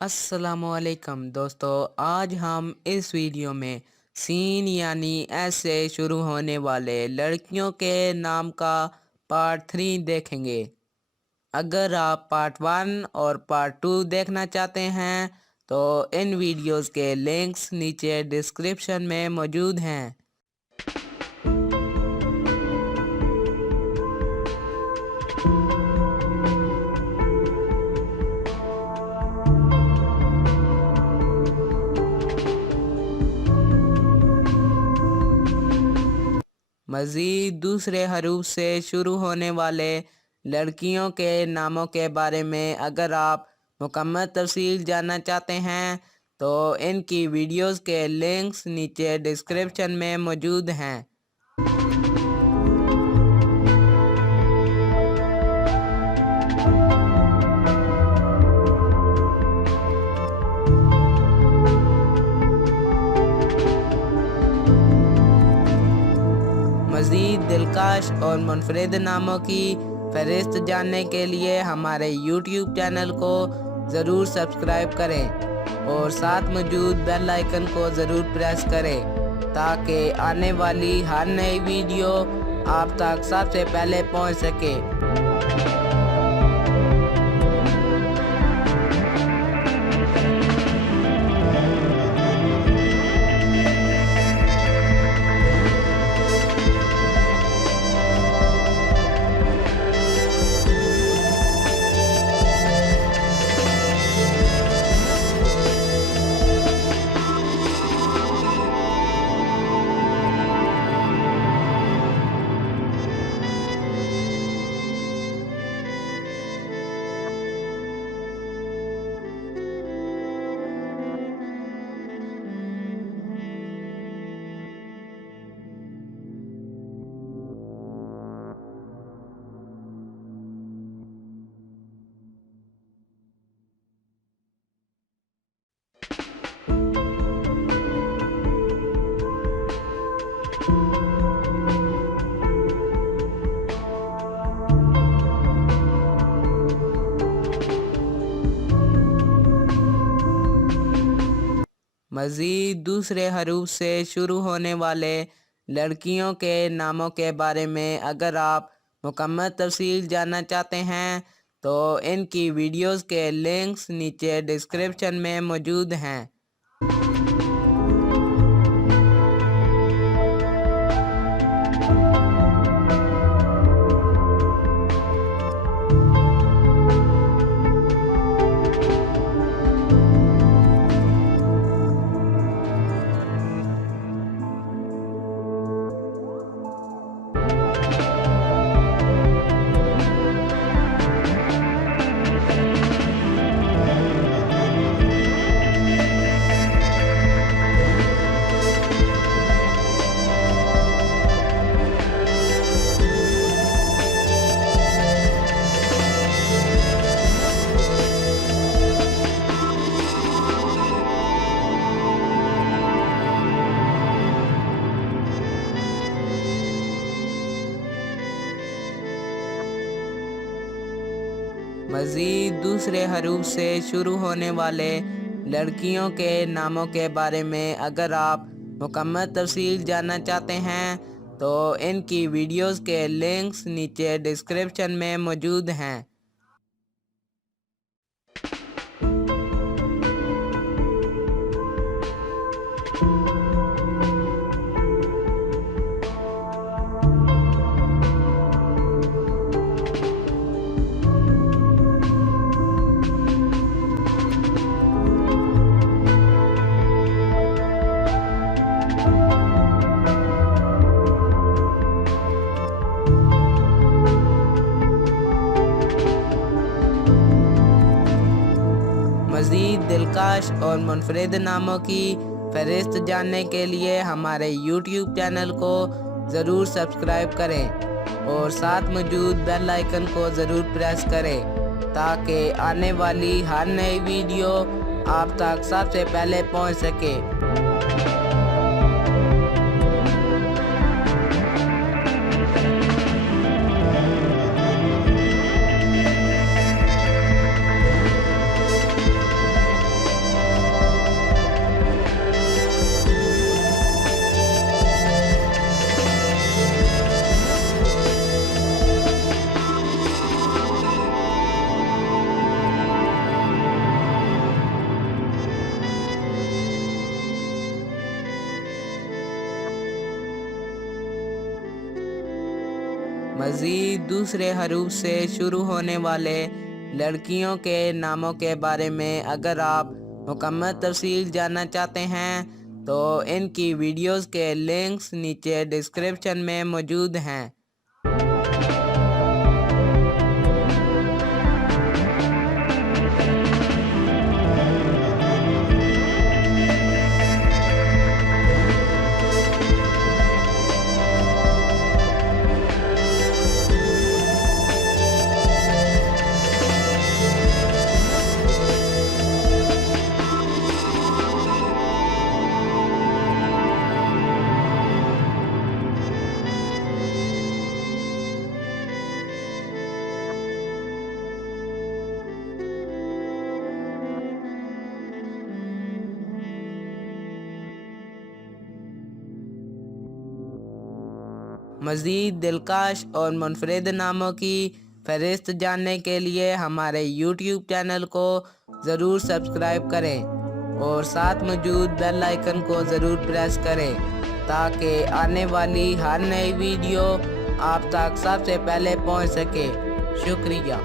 अस्सलामुअलैकुम दोस्तों, आज हम इस वीडियो में सीन यानी एस से शुरू होने वाले लड़कियों के नाम का पार्ट 3 देखेंगे। अगर आप पार्ट 1 और पार्ट 2 देखना चाहते हैं तो इन वीडियोस के लिंक्स नीचे डिस्क्रिप्शन में मौजूद हैं। मज़ीद दूसरे हरूफ से शुरू होने वाले लड़कियों के नामों के बारे में अगर आप मुकम्मल तफसील जानना चाहते हैं तो इनकी वीडियोस के लिंक्स नीचे डिस्क्रिप्शन में मौजूद हैं। मज़ीद दिलकश और मुनफरिद नामों की फहरिस्त जानने के लिए हमारे YouTube चैनल को ज़रूर सब्सक्राइब करें और साथ मौजूद बेल आइकन को ज़रूर प्रेस करें ताकि आने वाली हर नई वीडियो आप तक सबसे पहले पहुंच सके। मज़ीद दूसरे हरूफ से शुरू होने वाले लड़कियों के नामों के बारे में अगर आप मुकम्मल तफसील जानना चाहते हैं तो इनकी वीडियोस के लिंक्स नीचे डिस्क्रिप्शन में मौजूद हैं। मज़ीद दूसरे हरूफ से शुरू होने वाले लड़कियों के नामों के बारे में अगर आप मुकम्मल तफसील जानना चाहते हैं तो इनकी वीडियोस के लिंक्स नीचे डिस्क्रिप्शन में मौजूद हैं। मज़ीद दिलकश और मुनफरिद नामों की फहरिस्त जानने के लिए हमारे YouTube चैनल को ज़रूर सब्सक्राइब करें और साथ मौजूद बेल आइकन को ज़रूर प्रेस करें ताकि आने वाली हर नई वीडियो आप तक सबसे पहले पहुंच सके। मज़ीद दूसरे हरूफ से शुरू होने वाले लड़कियों के नामों के बारे में अगर आप मुकम्मल तफसील जानना चाहते हैं तो इनकी वीडियोस के लिंक्स नीचे डिस्क्रिप्शन में मौजूद हैं। मज़ीद दिलकश और मुनफरिद नामों की फहरिस्त जानने के लिए हमारे YouTube चैनल को ज़रूर सब्सक्राइब करें और साथ मौजूद बेल आइकन को ज़रूर प्रेस करें ताकि आने वाली हर नई वीडियो आप तक सबसे पहले पहुंच सके। शुक्रिया।